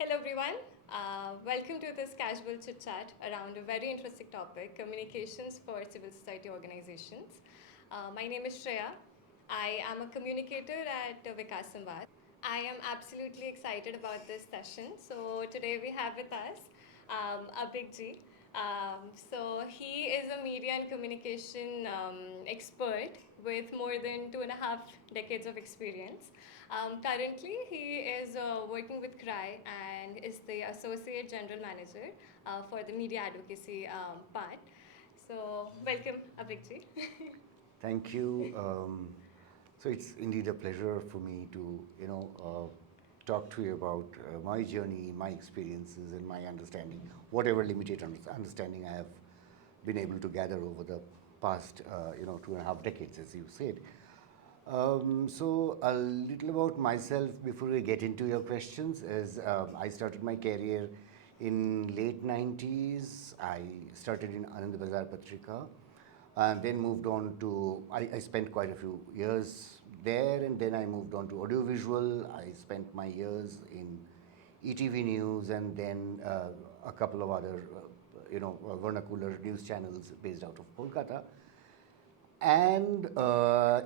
Hello, everyone. Welcome to this casual chit chat around a very interesting topic communications for civil society organizations. My name is Shreya. I am a communicator at Vikas Samvad. I am absolutely excited about this session. So, today we have with us Abhik ji. So, he is a media and communication expert with more than 2.5 decades of experience. Currently, he is working with CRI and is the Associate General Manager for the media advocacy part. So, welcome, Abhikji. Thank you. So it's indeed a pleasure for me to, talk to you about my journey, my experiences, and my understanding, whatever limited understanding I have been able to gather over the past, 2.5 decades, as you said. So a little about myself before we get into your questions is I started my career in late 90s. I started in Anand Bazar Patrika and then moved on to, I spent quite a few years there, and then I moved on to audiovisual. I spent my years in ETV News, and then a couple of other, vernacular news channels based out of Kolkata. And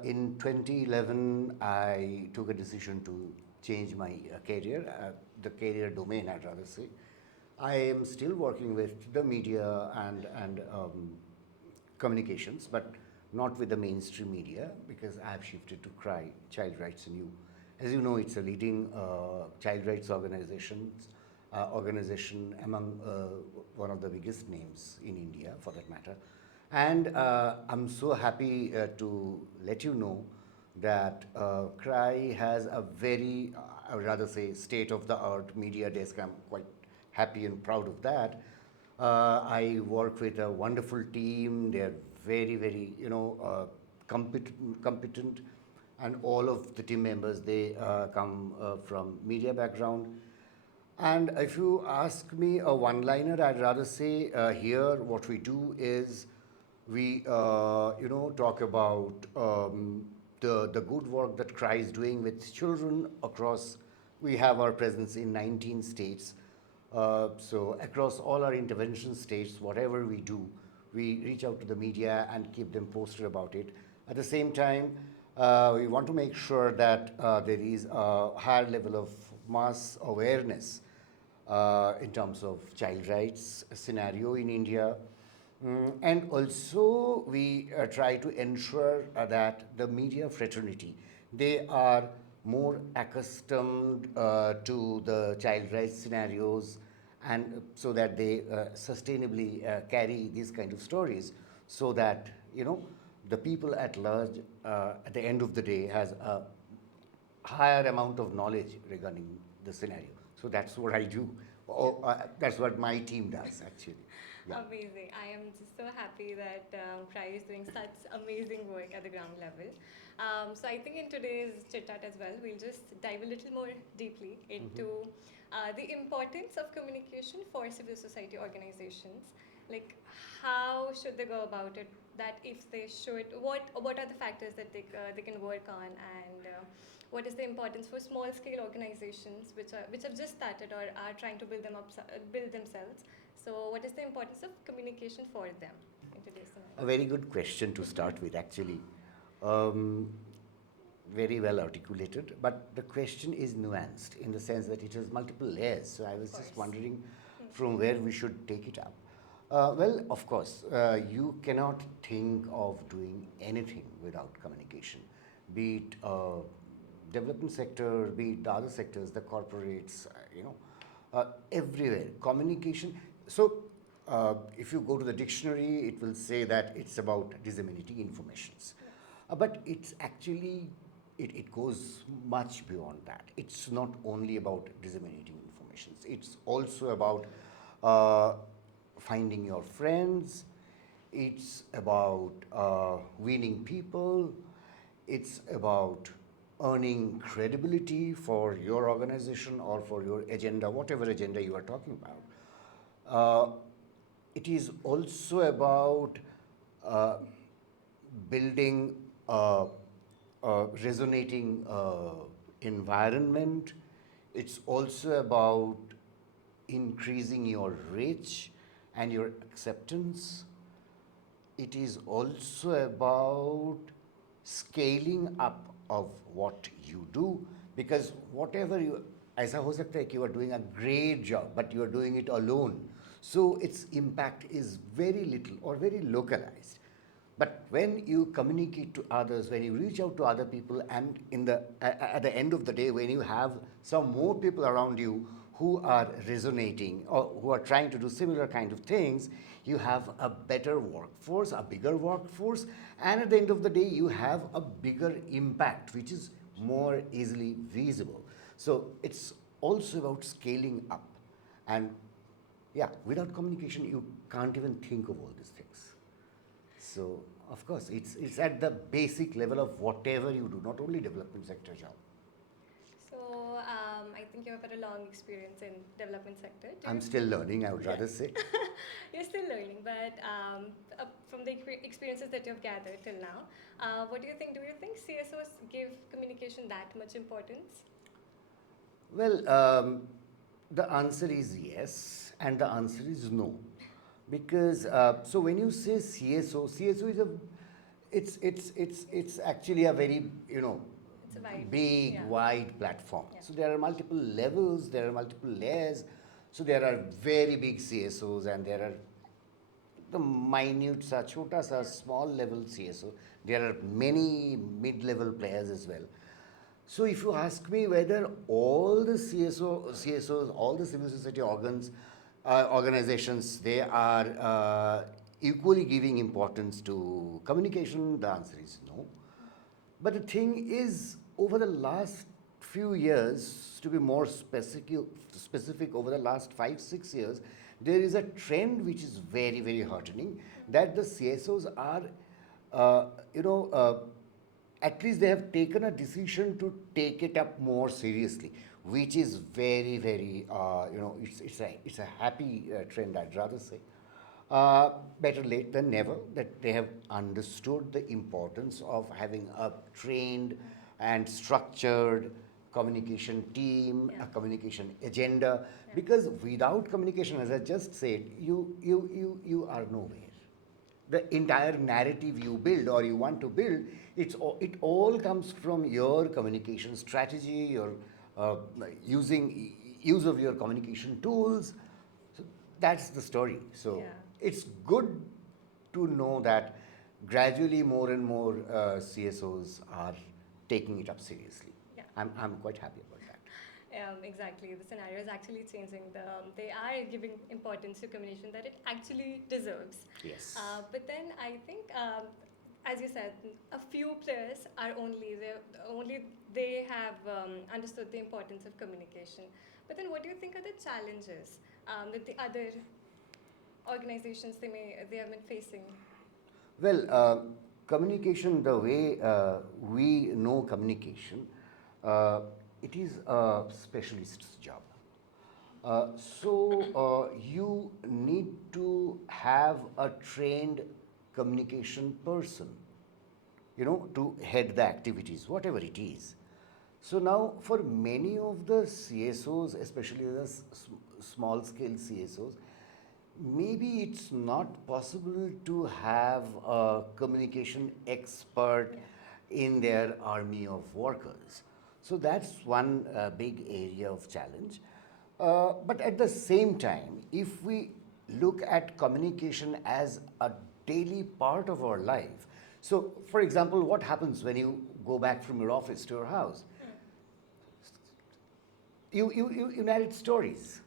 in 2011, I took a decision to change my career, the career domain, I'd rather say. I am still working with the media and communications, but not with the mainstream media because I have shifted to CRI, Child Rights and You. As you know, it's a leading child rights organization among one of the biggest names in India, for that matter. And I'm so happy to let you know that CRI has a very, I would rather say, state-of-the-art media desk. I'm quite happy and proud of that. I work with a wonderful team. They're very, very, competent, and all of the team members, they come from media background. And if you ask me a one-liner, I'd rather say here what we do is we, talk about the good work that CRI is doing with children across. We have our presence in 19 states. So across all our intervention states, whatever we do, we reach out to the media and keep them posted about it. At the same time, we want to make sure that there is a higher level of mass awareness in terms of child rights scenario in India. And also, we try to ensure that the media fraternity, they are more accustomed to the child rights scenarios, and so that they sustainably carry these kind of stories, so that the people at large at the end of the day has a higher amount of knowledge regarding the scenario. So that's what I do. That's what my team does, actually. Yeah. Amazing. I am just so happy that CRI is doing such amazing work at the ground level. So I think in today's chit chat as well, we'll just dive a little more deeply into the importance of communication for civil society organizations. Like, how should they go about it? That if they should, what are the factors that they can work on, and what is the importance for small scale organizations which have just started or are trying to build themselves? So, what is the importance of communication for them in today's A scenario? very good question to start with, actually. Um, Very well articulated, but the question is nuanced in the sense that it has multiple layers. So I Of was just course. wondering from where we should take it up. Well, of course, you cannot think of doing anything without communication, be it development sector, be it the other sectors, the corporates, everywhere. Communication. So, if you go to the dictionary, it will say that it's about disseminating informations. Yes. But it's actually, it goes much beyond that. It's not only about disseminating information, it's also about uh, finding your friends, it's about winning people, it's about earning credibility for your organization or for your agenda, whatever agenda you are talking about. Uh, it is also about uh, building a resonating environment. It's also about increasing your reach and your acceptance. It is also about scaling up of what you do, because whatever you, ऐसा हो सकता है कि you are doing a great job but you are doing it alone, so its impact is very little or very localized. But when you communicate to others, when you reach out to other people, and at the end of the day, when you have some more people around you who are resonating or who are trying to do similar kind of things, you have a better workforce, a bigger workforce, and at the end of the day, you have a bigger impact, which is more easily visible. So it's also about scaling up. And yeah, without communication, you can't even think of all these things. So, of course, it's at the basic level of whatever you do, not only development sector job. So I think you have had a long experience in development sector. I'm still learning, I would rather say. You're still learning, but from the experiences that you've gathered till now, what do you think? Do you think CSOs give communication that much importance? Well, the answer is yes, and the answer is no. Because, so when you say CSO is it's actually a very, It's a wide, big, yeah. wide platform. Yeah. So there are multiple levels, there are multiple layers. So there are very big CSOs and there are the minute sa, chota sa, small level CSO. There are many mid-level players as well. So if you ask me whether all the CSOs, all the civil society organizations, they are equally giving importance to communication, the answer is no. But the thing is, over the last few years, to be more specific, over the last 5-6 years, there is a trend which is very, very heartening, that the CSOs are, at least they have taken a decision to take it up more seriously, which is very, very, it's a happy trend, I'd rather say. Better late than never, that they have understood the importance of having a trained and structured communication team, Yeah. a communication agenda, because without communication, as I just said, you are nowhere. The entire narrative you build or you want to build, it all comes from your communication strategy, your use of your communication tools. So that's the story. So Yeah. it's good to know that gradually more and more CSOs are taking it up seriously. Yeah. I'm quite happy about that. Exactly. The scenario is actually changing. They are giving importance to communication that it actually deserves. Yes. But then I think, as you said, a few players are only they have understood the importance of communication. But then, what do you think are the challenges that the other organizations they have been facing? Well, communication, the way we know communication, it is a specialist's job. So you need to have a trained communication person, to head the activities, whatever it is. So now, for many of the CSOs, especially the small scale CSOs, maybe it's not possible to have a communication expert in their army of workers. So that's one big area of challenge. But at the same time, if we look at communication as a daily part of our life, so for example, what happens when you go back from your office to your house? You narrate stories.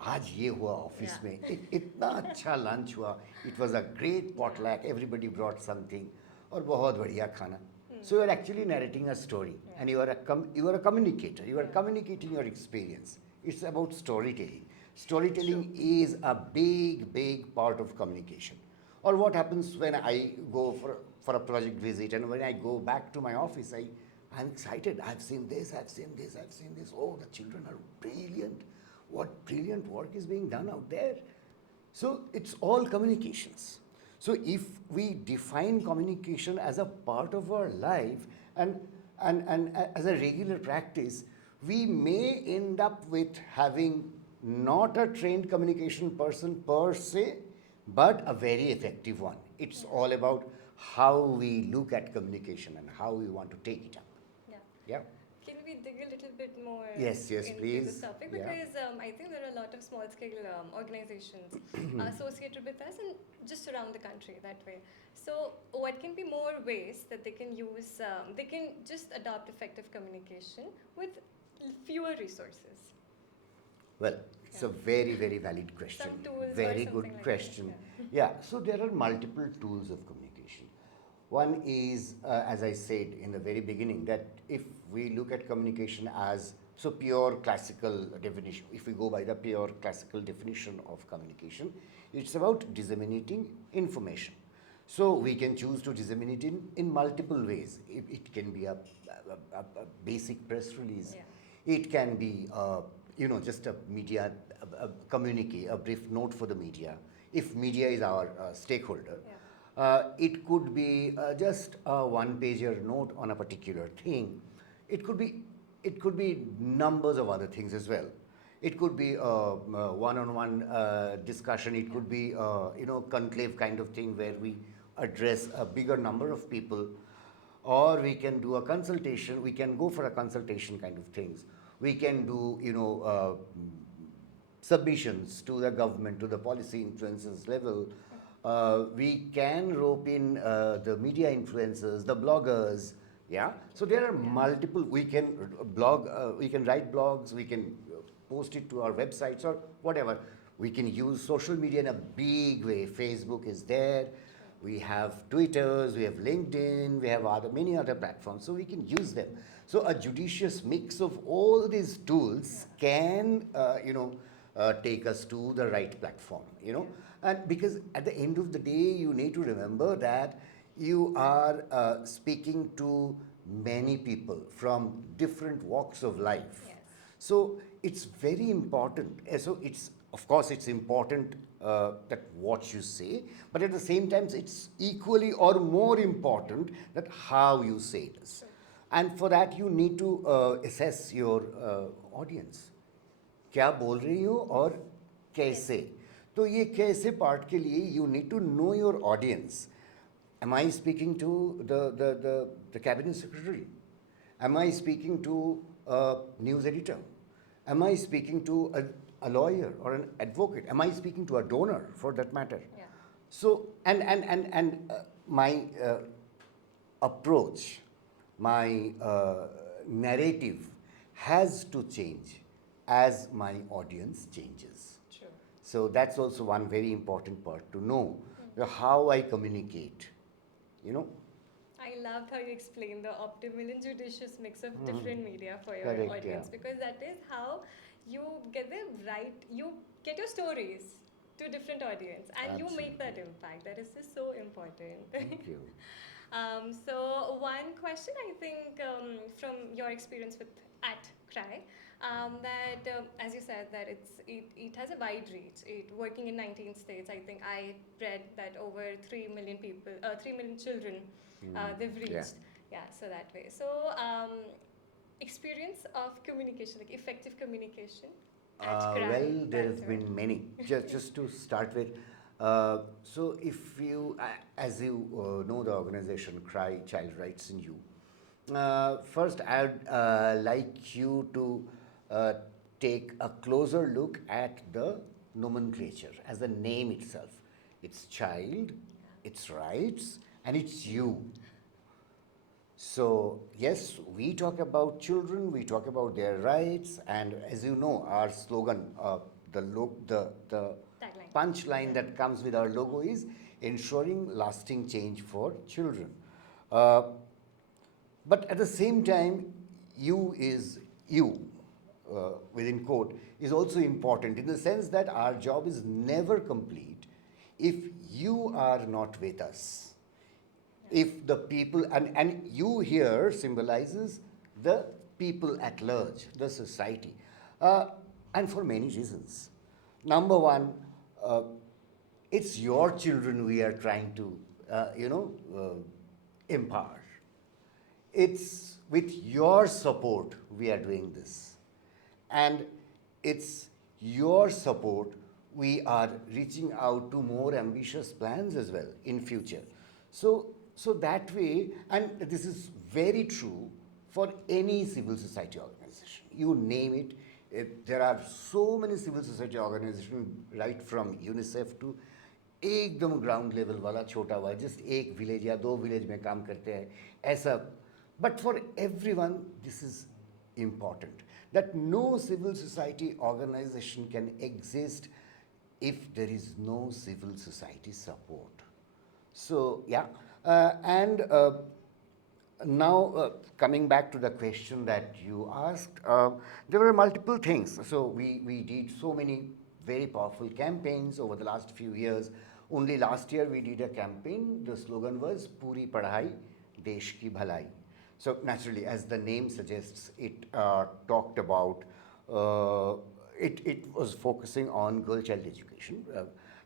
आज ये हुआ office Yeah. में, इतना अच्छा lunch हुआ, it was a great potluck, everybody brought something, और बहुत बढ़िया खाना. So you are actually narrating a story, and you are a communicator. You are communicating your experience. It's about storytelling. Storytelling is a big part of communication. Or what happens when I go for a project visit, and when I go back to my office, I'm excited. I've seen this, I've seen this, I've seen this. Oh, the children are brilliant. What brilliant work is being done out there. So it's all communications. So if we define communication as a part of our life and as a regular practice, we may end up with having not a trained communication person per se, but a very effective one. It's all about how we look at communication and how we want to take it up. Yeah. Yeah. Can we dig a little bit more Yes, yes, into please. this topic? Yeah. Because I think there are a lot of small scale organizations associated with us and just around the country that way. So, what can be more ways that they can use, they can just adopt effective communication with fewer resources? Well, it's a Yeah. very, very valid question. Some tools or Very something good like that, question. yeah. Yeah, so there are multiple tools of communication. One is, as I said in the very beginning, that if we look at communication as so pure classical definition, if we go by the pure classical definition of communication, it's about disseminating information. So we can choose to disseminate in multiple ways. It can be a basic press release. Yeah. It can be, just a media a communique, a brief note for the media, if media is our stakeholder. Yeah. It could be just a one-pager note on a particular thing. It could be, numbers of other things as well. It could be a one-on-one discussion. It could be, conclave kind of thing where we address a bigger number of people, or we can do a consultation. We can go for a consultation kind of things. We can do, submissions to the government, to the policy influencers level. We can rope in the media influencers, the bloggers. Yeah. So there are multiple. We can blog. We can write blogs. We can post it to our websites or whatever. We can use social media in a big way. Facebook is there. We have Twitters, we have LinkedIn, we have many other platforms, so we can use them. So a judicious mix of all these tools can, take us to the right platform, And because at the end of the day, you need to remember that you are speaking to many people from different walks of life. Yes. So it's very important. So of course, it's important that what you say, but at the same time, it's equally or more important that how you say it is. And for that, you need to assess your audience. क्या बोल रही हो और कैसे? तो ये कैसे part के लिए you need to know your audience. Am I speaking to the cabinet secretary? Am I speaking to a news editor? Am I speaking to a lawyer or an advocate? Am I speaking to a donor, for that matter? Yeah. So, and my approach, my narrative has to change as my audience changes. True. So that's also one very important part to know how I communicate, I loved how you explained the optimal and judicious mix of different media for your Correct, audience, yeah. because that is how you get you get your stories to different audience and you make that impact. That is just so important. Thank you. So one question I think from your experience at CRY, that as you said that it has a wide reach. Working in 19 states, I think I read that over 3 million people, 3 million children, they've reached. Yeah, so that way. So experience of communication, like effective communication at CRY. Well, there have been many. Just to start with, so if you, as you know the organization CRY, Child Rights in You, first I'd like you to take a closer look at the nomenclature as the name itself. It's child, it's rights, and it's you. So yes, we talk about children, we talk about their rights, and as you know, our slogan, the Tagline. punchline that comes with our logo is ensuring lasting change for children. But at the same time, you within quote, is also important in the sense that our job is never complete if you are not with us. If the people, and you here symbolizes the people at large, the society, and for many reasons. Number one, it's your children we are trying to, empower. It's with your support we are doing this. And it's your support, we are reaching out to more ambitious plans as well in future. So that way, and this is very true for any civil society organization. You name it, there are so many civil society organizations, right from UNICEF to एकदम ground level वाला छोटा हुआ, just एक village या दो village में काम करते हैं ऐसा. But for every one this is important that no civil society organization can exist if there is no civil society support. So yeah, and now coming back to the question that you asked, there were multiple things. So we did so many very powerful campaigns over the last few years. Only last year we did a campaign. The slogan was Puri Padhai, Desh Ki Bhalai. So naturally, as the name suggests, it talked about, it was focusing on girl child education,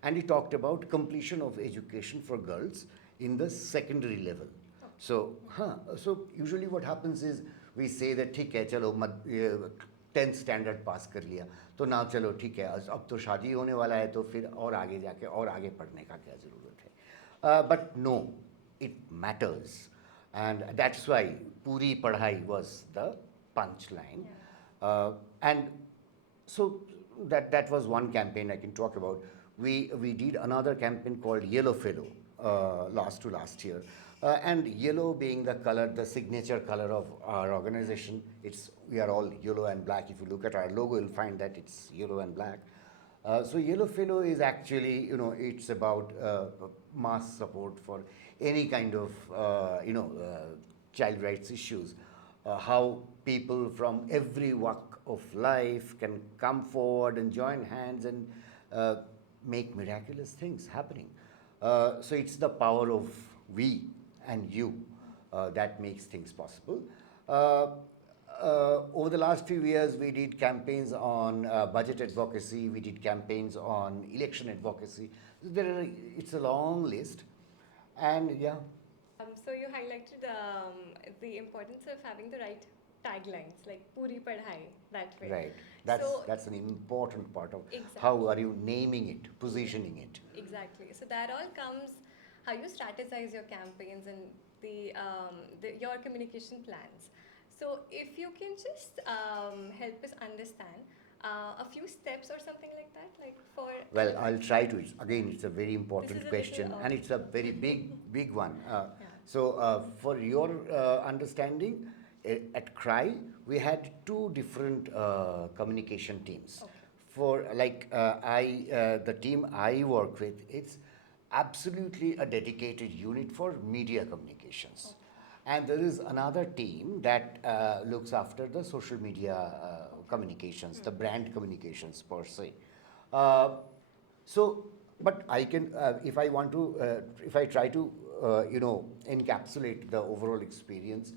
and it talked about completion of education for girls in the secondary level. So usually what happens is we say that ठीक है चलो 10th standard पास कर लिया तो ना चलो ठीक है अब तो शादी होने वाला है तो फिर और आगे जाके और आगे पढ़ने का क्या ज़रूरत है. But no, it matters. And that's why Puri Padhai was the punchline. And so that was one campaign I can talk about. We did another campaign called Yellow Fellow last year. And yellow being the color, the signature color of our organization. We are all yellow and black. If you look at our logo, you'll find that it's yellow and black. So Yellow Fellow is actually, it's about mass support for any kind of, child rights issues. How people from every walk of life can come forward and join hands and make miraculous things happening. So it's the power of we and you that makes things possible. Over the last few years, we did campaigns on budget advocacy, we did campaigns on election advocacy. It's a long list. And yeah. So you highlighted the importance of having the right taglines, like Puri Padhai, that way. Right. So- That's an important part of Exactly. how are you naming it, positioning it. Exactly. So that all comes how you strategize your campaigns and your communication plans. So if you can just help us understand a few steps or something like that, like for. Well, I'll try to. Again, it's a very important This is a question, little, and it's a very big one. Yeah. So, for your understanding, at CRY, we had two different communication teams. Okay. For the team I work with, it's absolutely a dedicated unit for media communications. Okay. And there is another team that looks after the social media communications, the brand communications per se. But I can, if I want to, if I try to, encapsulate the overall experience,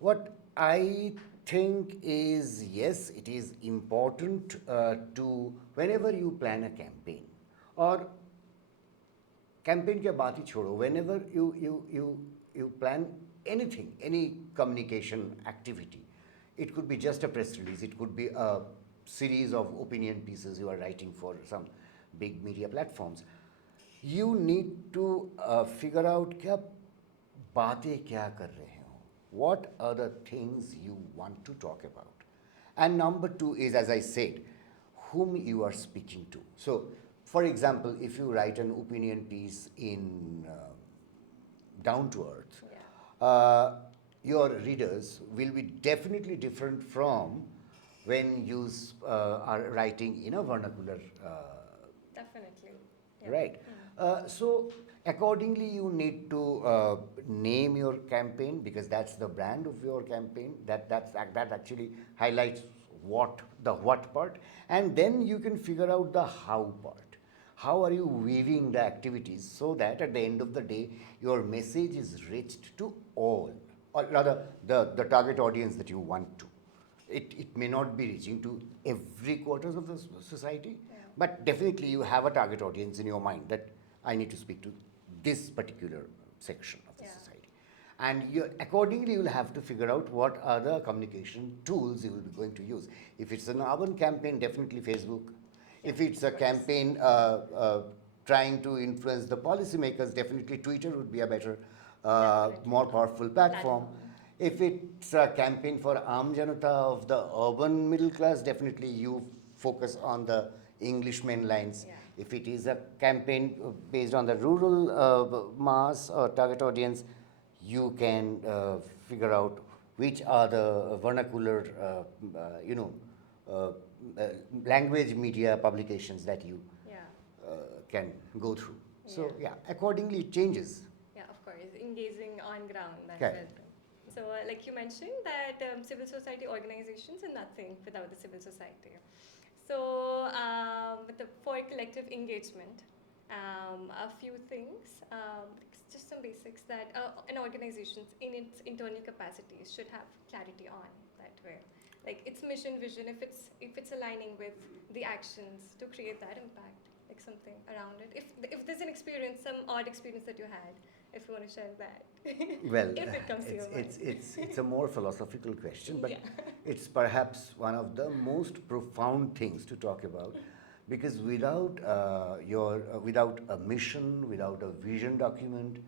what I think is, yes, it is important to, whenever you plan a campaign, or campaign के बात ही छोड़ो, whenever you plan anything, any communication activity, it could be just a press release, it could be a series of opinion pieces you are writing for some big media platforms. You need to figure out क्या बातें क्या कर रहे हो, what are the things you want to talk about. And number two is, as I said, whom you are speaking to. So, for example, if you write an opinion piece in Down to Earth, your readers will be definitely different from when you are writing in a vernacular. Definitely. Yeah. Right. So accordingly, you need to name your campaign, because that's the brand of your campaign. That actually highlights the what part, and then you can figure out the how part. How are you weaving the activities so that at the end of the day, your message is reached to all, or rather the target audience that you want to. It may not be reaching to every quarters of the society, but definitely you have a target audience in your mind that I need to speak to this particular section of the society. And accordingly, you'll have to figure out what are the communication tools you will be going to use. If it's an urban campaign, definitely Facebook. If it's a campaign trying to influence the policymakers, definitely Twitter would be a better, more powerful platform. If it's a campaign for Aam Janata of the urban middle class, definitely you focus on the English main lines. Yeah. If it is a campaign based on the rural mass or target audience, you can figure out which are the vernacular, uh, uh, language media publications that you Yeah. can go through. So Yeah. yeah, accordingly it changes. Yeah, of course, engaging on ground as Correct. well. So, like you mentioned, that civil society organizations are nothing without the civil society. So, for collective engagement, a few things, just some basics that an organization in its internal capacities should have clarity on that way. Like its mission, vision, if it's aligning with the actions to create that impact, like something around it. If there's an experience, some odd experience that you had, if you want to share that. Well, If it comes to your mind. it's a more philosophical question, but Yeah. it's perhaps one of the most profound things to talk about, because without without a mission, without a vision document,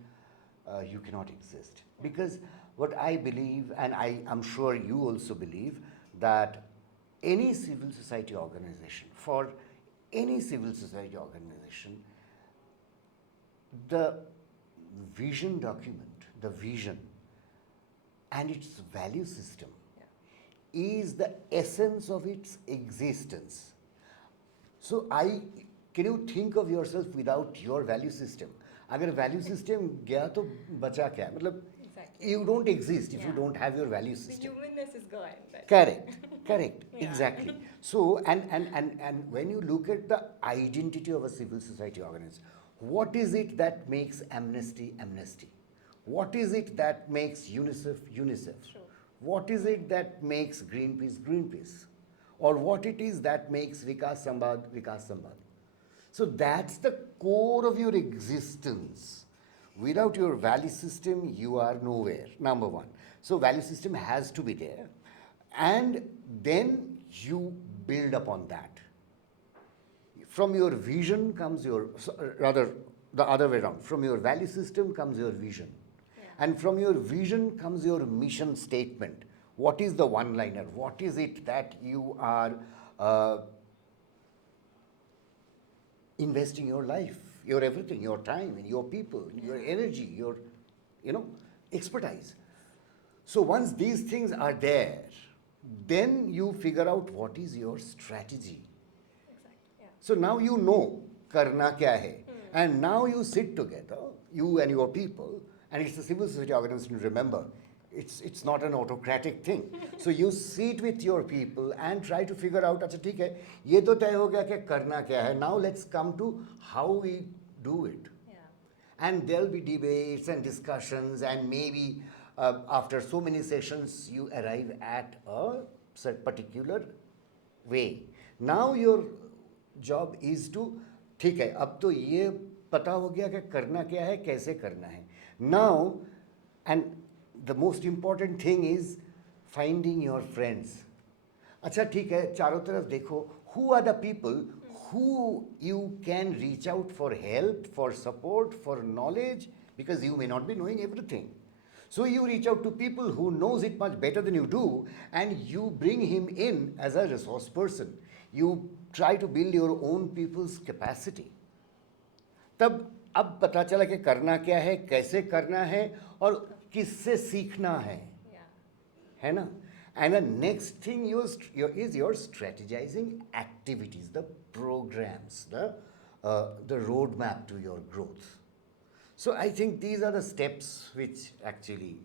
you cannot exist. Because what I believe, and I'm sure you also believe, that any civil society organization, for any civil society organization, the vision document, the vision and its value system is the essence of its existence. So can you think of yourself without your value system? अगर value system गया तो बचा क्या? मतलब Exactly. you don't exist if you Yeah. don't have your value The system. humanness is gone. But Correct, Yeah. exactly. So, and when you look at the identity of a civil society organization, what is it that makes Amnesty Amnesty? What is it that makes UNICEF UNICEF? True. What is it that makes Greenpeace Greenpeace? Or what it is that makes Vikas Sambad Vikas Sambad? So that's the core of your existence. Without your value system, you are nowhere, number one. So value system has to be there. And then you build upon that. From your vision comes your, rather the other way around, from your value system comes your vision. Yeah. And from your vision comes your mission statement. What is the one-liner? What is it that you are investing your life, your everything, your time, your people, your energy, your, expertise? So once these things are there, then you figure out what is your strategy. Exactly. Yeah. So now you know karna kya hai. And now you sit together, you and your people, and it's a civil society organization, remember, it's not an autocratic thing. So you sit with your people and try to figure out, अच्छा ठीक है, ये तो तय हो गया कि करना क्या है. Now let's come to how we do it. Yeah. And there'll be debates and discussions, and maybe after so many sessions, you arrive at a particular way. Now your job is to, ठीक है, अब तो ये पता हो गया कि करना क्या है, कैसे करना है. Now, and the most important thing is finding your friends. अच्छा ठीक है, चारों तरफ देखो, who are the people who you can reach out for help, for support, for knowledge, because you may not be knowing everything. So you reach out to people who knows it much better than you do, and you bring him in as a resource person. You try to build your own people's capacity. तब अब पता चला कि करना क्या है, कैसे करना है, और किससे सीखना है. Yeah. है ना? And the next thing is your strategizing activities, the programs, the roadmap to your growth. So I think these are the steps which actually,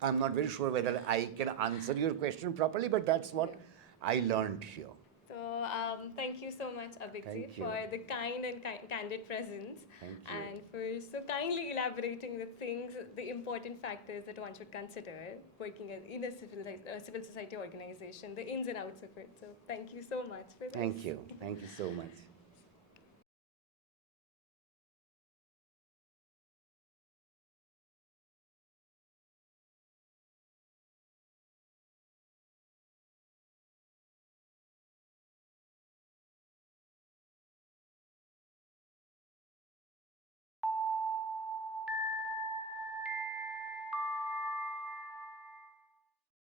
I'm not very sure whether I can answer your question properly, but that's what I learned here. So thank you so much, Abhijit, Thank you. for the kind and candid presence, Thank you. and for so kindly elaborating the things, the important factors that one should consider in a civil society organization, the ins and outs of it. So thank you so much for this. Thank you. Thank you so much.